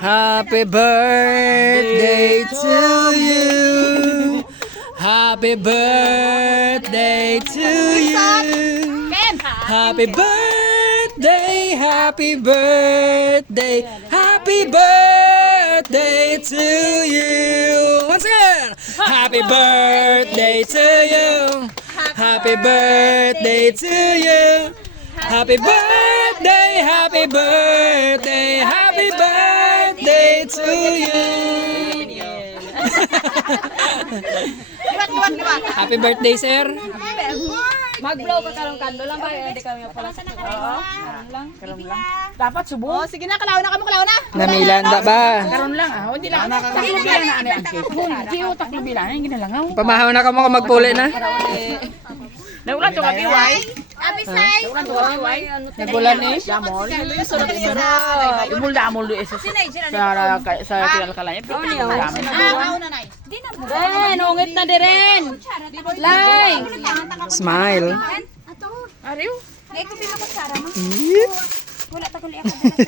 Happy birthday to you. Happy birthday to you. Happy birthday, happy birthday, happy birthday to you. Once again, happy birthday to you. Happy birthday to you. Happy birthday, happy birthday, happy birthday to you. Happy birthday, sir. Mag-blow ka karong kando lang ba? Hindi kami pala sa karon lang. Dapat subo. Oh, sige na, kalaw na kamo, kalaw na. Namilanda ba? Karon lang ah. Hindi lang. Taklo bilang na ani ang cake. Hindi o taklo bilang ang ginalangaw. Pamahaw na ka mo kung magpuli na. Naulan to kabiway. Abisay. Naulan to kabiway. Nagulan ni. Damol. Imul damol do isa. Sa kinalkalay. Kalaw na nay. Eh, nungit na diren. Lay. Smile. Ariw. Nay ko pila ko sara mo. Yep. Wala ta kuli ako.